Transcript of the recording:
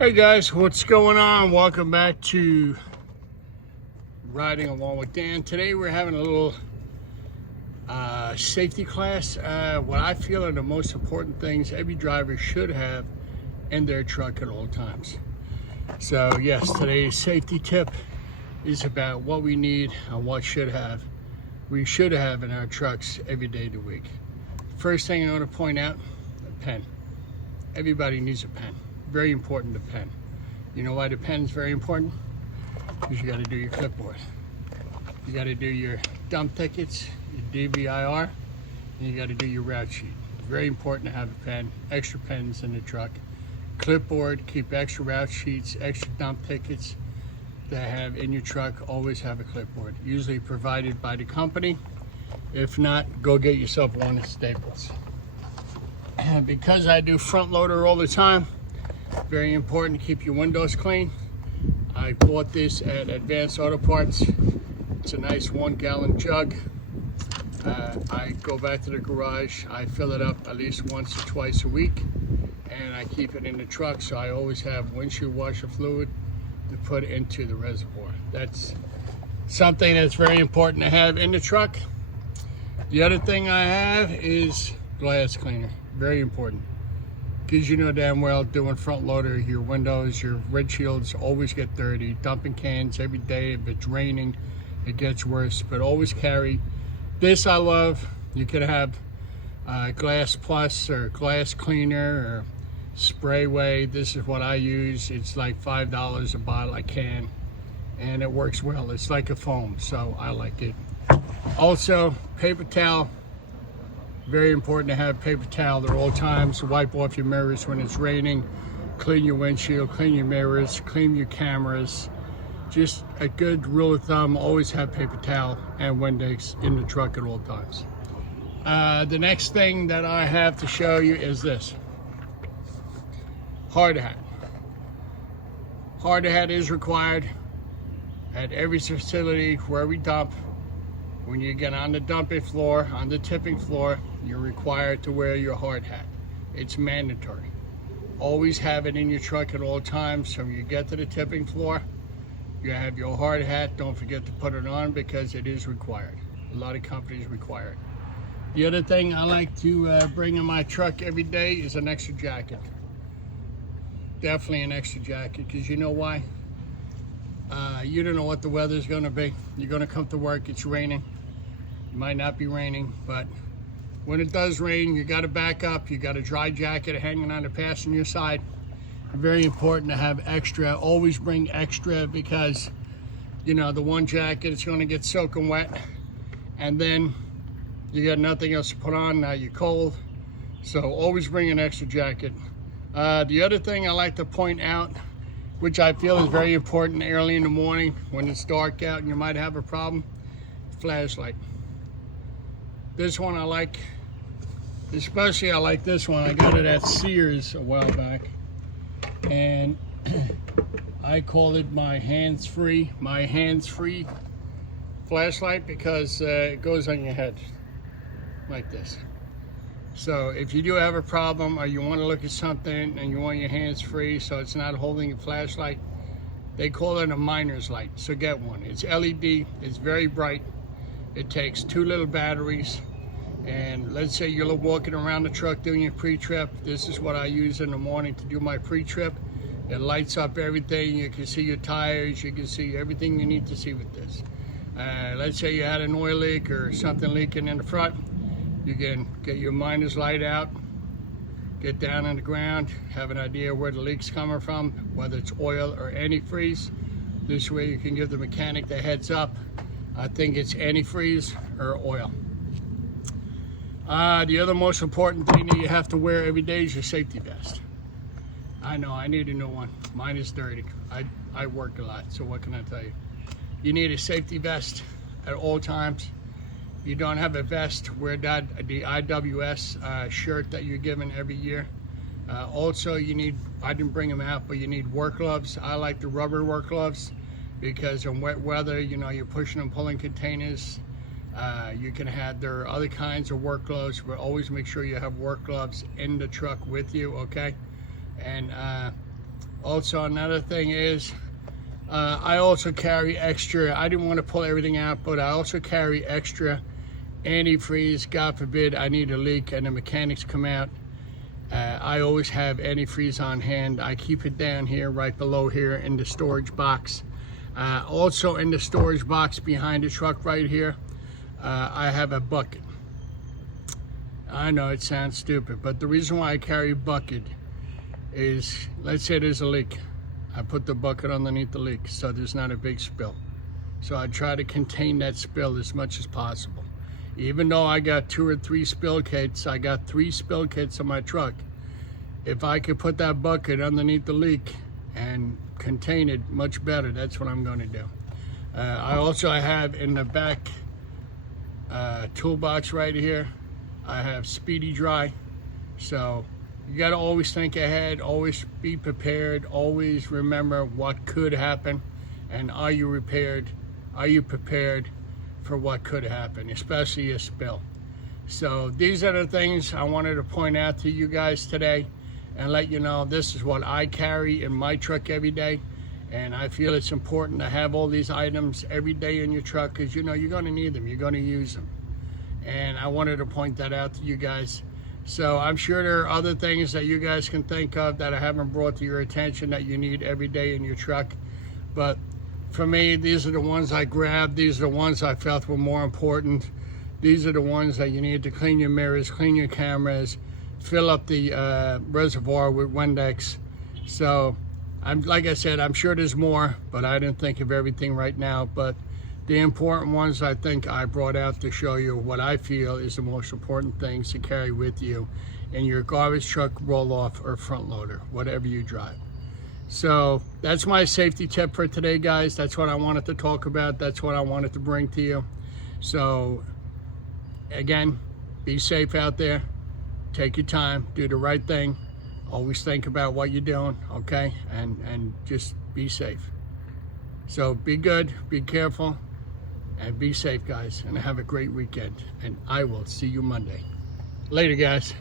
Hey guys, what's going on? Welcome back to Riding Along with Dan. Today we're having a little safety class. What I feel are the most important things every driver should have in their truck at all times. So yes, today's safety tip is about what we need and what we should have in our trucks every day of the week. First thing I want to point out, a pen. Everybody needs a pen. Very important, the pen. You know why the pen is very important? Because you got to do your clipboard. You got to do your dump tickets, your DVIR, and you got to do your route sheet. It's very important to have a pen, extra pens in the truck. Clipboard, keep extra route sheets, extra dump tickets that have in your truck. Always have a clipboard, usually provided by the company. If not, go get yourself one at Staples. And because I do front loader all the time, very important to keep your windows clean. I bought this at Advanced Auto Parts. It's a nice 1-gallon jug. I go back to the garage, I fill it up at least once or twice a week, and I keep it in the truck, so I always have windshield washer fluid to put into the reservoir. That's something that's very important to have in the truck. The other thing I have is glass cleaner. Very important. Because you know damn well, doing front loader, your windows, your windshields always get dirty. Dumping cans every day. If it's raining, it gets worse. But always carry this. I love. You can have Glass Plus or glass cleaner or Sprayway. This is what I use. It's like $5 a bottle a can, and it works well. It's like a foam, so I like it. Also, paper towel. Very important to have paper towel at all times to wipe off your mirrors when it's raining, clean your windshield, clean your mirrors, clean your cameras. Just a good rule of thumb, always have paper towel and Windex in the truck at all times. The next thing that I have to show you is this. Hard hat. Hard hat is required at every facility where we dump. When you get on the dumping floor, on the tipping floor, you're required to wear your hard hat. It's mandatory. Always have it in your truck at all times. So when you get to the tipping floor, you have your hard hat. Don't forget to put it on because it is required. A lot of companies require it. The other thing I like to bring in my truck every day is an extra jacket. Definitely an extra jacket, because you know why? You don't know what the weather's going to be. You're going to come to work, it's raining. It might not be raining, but when it does rain, you got to back up. You got a dry jacket hanging on the passenger side. Very important to have extra. Always bring extra, because you know the one jacket is going to get soaking wet, and then you got nothing else to put on. Now you're cold, so always bring an extra jacket. The other thing I like to point out, which I feel is very important early in the morning when it's dark out and you might have a problem, flashlight. This one I like, especially I like this one. I got it at Sears a while back, and I call it my hands-free flashlight, because it goes on your head like this. So if you do have a problem or you want to look at something and you want your hands free so it's not holding a flashlight, they call it a miner's light. So get one. It's LED, it's very bright. It takes 2 little batteries. And let's say you're walking around the truck doing your pre-trip. This is what I use in the morning to do my pre-trip. It lights up everything. You can see your tires, you can see everything you need to see with this. Let's say you had an oil leak or something leaking in the front. You can get your miner's light out, get down on the ground, have an idea where the leak's coming from, whether it's oil or antifreeze. This way you can give the mechanic the heads up. I think it's antifreeze or oil. The other most important thing that you have to wear every day is your safety vest. I know, I need a new one. Mine is dirty. I work a lot, so what can I tell you? You need a safety vest at all times. If you don't have a vest, wear the IWS shirt that you're given every year. Also, you need, I didn't bring them out, but you need work gloves. I like the rubber work gloves, because in wet weather, you know, you're pushing and pulling containers. You can have, there are other kinds of work gloves, but always make sure you have work gloves in the truck with you, okay? And Also, another thing is, I also carry extra. I didn't want to pull everything out, but I also carry extra antifreeze. God forbid I need a leak and the mechanics come out. I always have antifreeze on hand. I keep it down here, right below here in the storage box. Also in the storage box behind the truck right here, I have a bucket. I know it sounds stupid, but the reason why I carry a bucket is, let's say there's a leak. I put the bucket underneath the leak so there's not a big spill. So I try to contain that spill as much as possible. Even though I got 2 or 3 spill kits, I got 3 spill kits on my truck. If I could put that bucket underneath the leak and contain it much better, that's what I'm going to do. I have in the back toolbox right here, I have Speedy Dry. So you got to always think ahead, always be prepared, always remember what could happen, and are you prepared for what could happen, especially a spill. So these are the things I wanted to point out to you guys today and let you know this is what I carry in my truck every day. And I feel it's important to have all these items every day in your truck because you know you're going to need them, you're going to use them. And I wanted to point that out to you guys. So I'm sure there are other things that you guys can think of that I haven't brought to your attention that you need every day in your truck. But for me, these are the ones I grabbed. These are the ones I felt were more important. These are the ones that you need to clean your mirrors, clean your cameras, fill up the reservoir with Windex. So like I said, I'm sure there's more, but I didn't think of everything right now. But the important ones I think I brought out to show you what I feel is the most important things to carry with you in your garbage truck, roll-off, or front loader, whatever you drive. So that's my safety tip for today, guys. That's what I wanted to talk about. That's what I wanted to bring to you. So again, be safe out there. Take your time, do the right thing. Always think about what you're doing, okay? And just be safe. So be good, be careful, and be safe, guys. And have a great weekend. And I will see you Monday. Later, guys.